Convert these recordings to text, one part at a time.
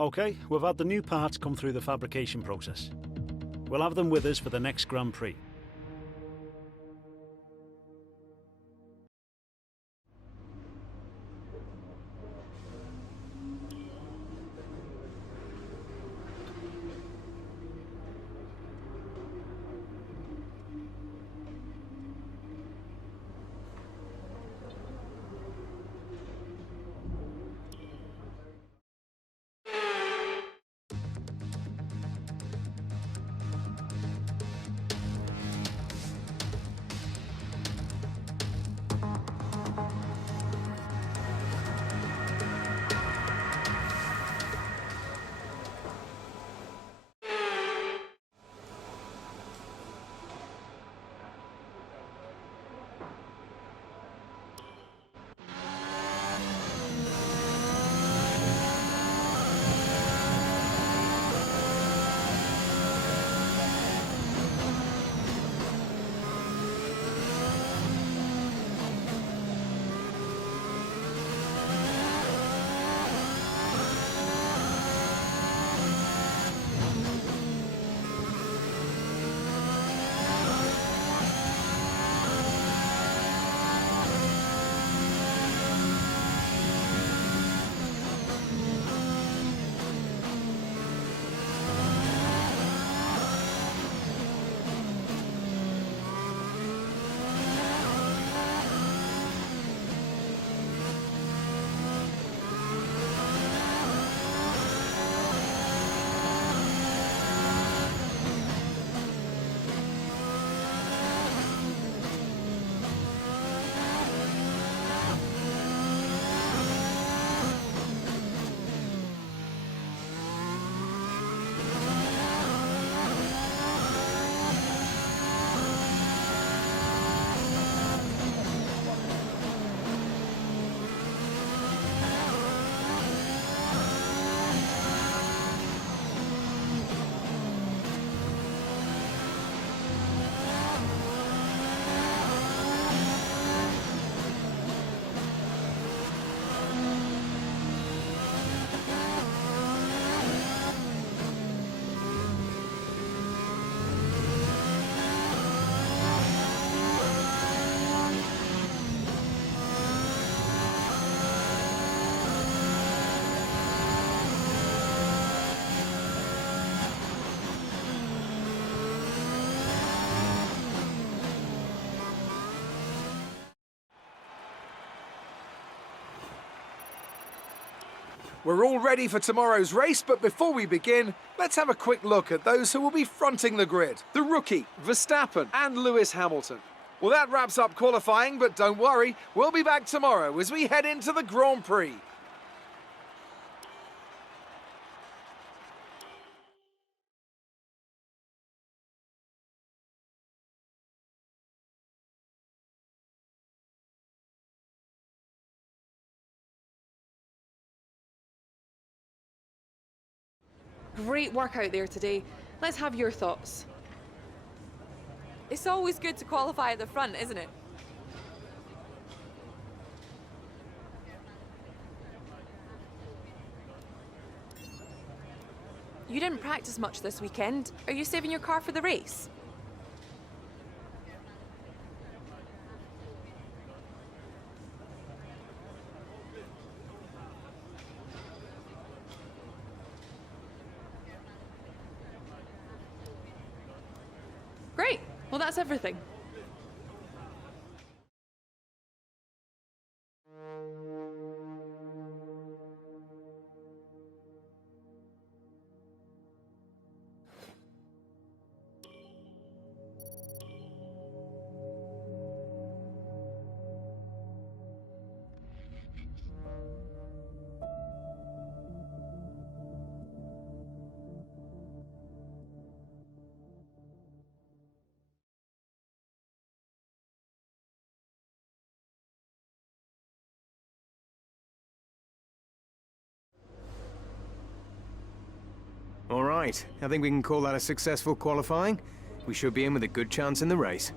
Okay, we've had the new parts come through the fabrication process. We'll have them with us for the next Grand Prix. We're all ready for tomorrow's race, but before we begin, let's have a quick look at those who will be fronting the grid. The rookie, Verstappen, and Lewis Hamilton. Well, that wraps up qualifying, but don't worry, we'll be back tomorrow as we head into the Grand Prix. Great work out there today. Let's have your thoughts. It's always good to qualify at the front, isn't it? You didn't practice much this weekend. Are you saving your car for the race? Great. Well, that's everything. All right, I think we can call that a successful qualifying. We should be in with a good chance in the race.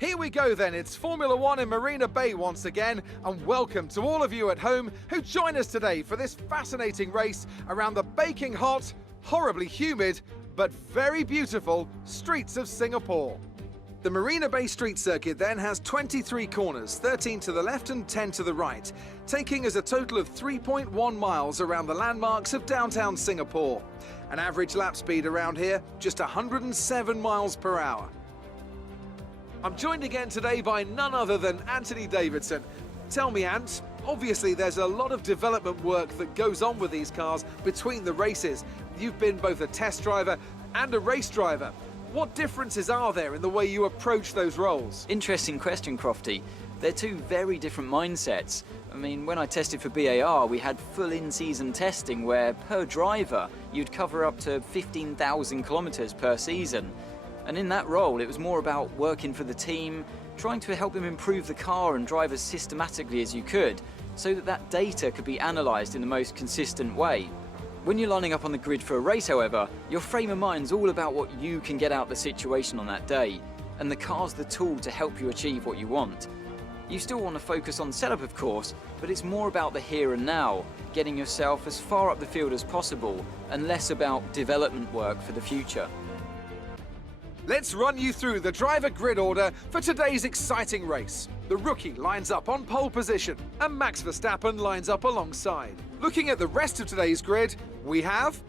Here we go then, it's Formula One in Marina Bay once again, and welcome to all of you at home who join us today for this fascinating race around the baking hot, horribly humid, but very beautiful streets of Singapore. The Marina Bay Street Circuit then has 23 corners, 13 to the left and 10 to the right, taking us a total of 3.1 miles around the landmarks of downtown Singapore. An average lap speed around here, just 107 miles per hour. I'm joined again today by none other than Anthony Davidson. Tell me, Ant, obviously there's a lot of development work that goes on with these cars between the races. You've been both a test driver and a race driver. What differences are there in the way you approach those roles? Interesting question, Crofty. They're two very different mindsets. I mean, when I tested for BAR, we had full in-season testing where, per driver, you'd cover up to 15,000 kilometers per season. And in that role, it was more about working for the team, trying to help them improve the car and drive as systematically as you could, so that that data could be analysed in the most consistent way. When you're lining up on the grid for a race, however, your frame of mind's all about what you can get out of the situation on that day, and the car's the tool to help you achieve what you want. You still want to focus on setup, of course, but it's more about the here and now, getting yourself as far up the field as possible, and less about development work for the future. Let's run you through the driver grid order for today's exciting race. The rookie lines up on pole position, and Max Verstappen lines up alongside. Looking at the rest of today's grid, we have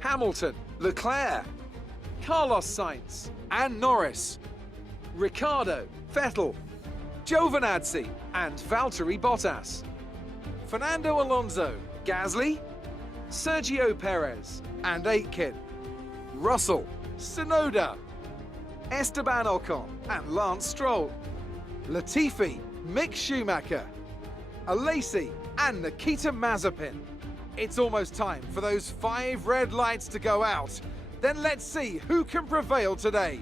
Hamilton, Leclerc, Carlos Sainz, and Norris, Ricciardo, Vettel, Giovinazzi, and Valtteri Bottas, Fernando Alonso, Gasly, Sergio Perez, and Aitken, Russell, Tsunoda, Esteban Ocon and Lance Stroll, Latifi, Mick Schumacher, Alesi and Nikita Mazepin. It's almost time for those 5 red lights to go out. Then let's see who can prevail today.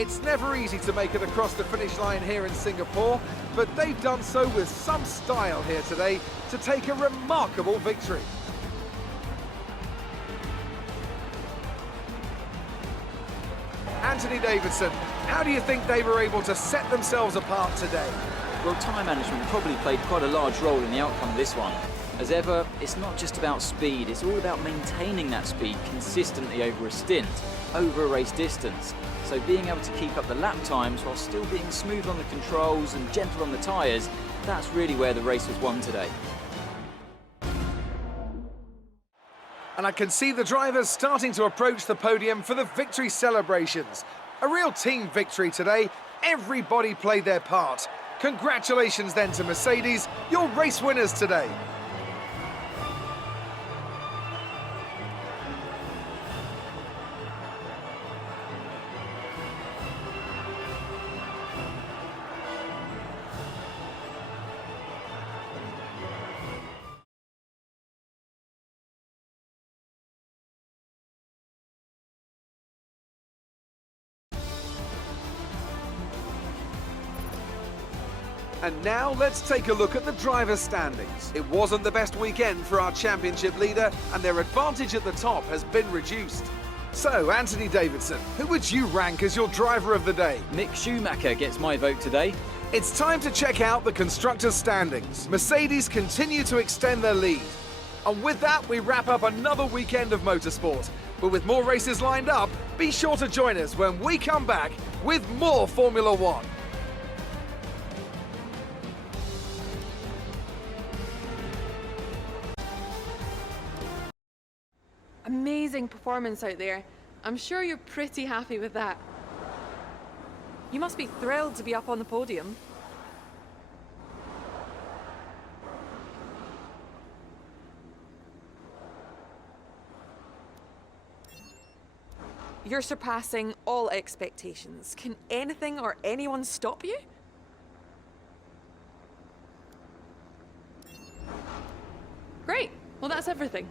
It's never easy to make it across the finish line here in Singapore, but they've done so with some style here today to take a remarkable victory. Anthony Davidson, how do you think they were able to set themselves apart today? Well, time management probably played quite a large role in the outcome of this one. As ever, it's not just about speed, it's all about maintaining that speed consistently over a stint, over a race distance. So being able to keep up the lap times while still being smooth on the controls and gentle on the tyres, that's really where the race was won today. And I can see the drivers starting to approach the podium for the victory celebrations. A real team victory today. Everybody played their part. Congratulations then to Mercedes, your race winners today. And now let's take a look at the drivers' standings. It wasn't the best weekend for our championship leader, and their advantage at the top has been reduced. So, Anthony Davidson, who would you rank as your driver of the day? Mick Schumacher gets my vote today. It's time to check out the constructors' standings. Mercedes continue to extend their lead. And with that, we wrap up another weekend of motorsport. But with more races lined up, be sure to join us when we come back with more Formula One. Amazing performance out there. I'm sure you're pretty happy with that. You must be thrilled to be up on the podium. You're surpassing all expectations. Can anything or anyone stop you? Great. Well, that's everything.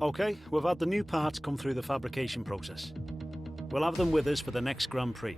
Okay, we've had the new parts come through the fabrication process. We'll have them with us for the next Grand Prix.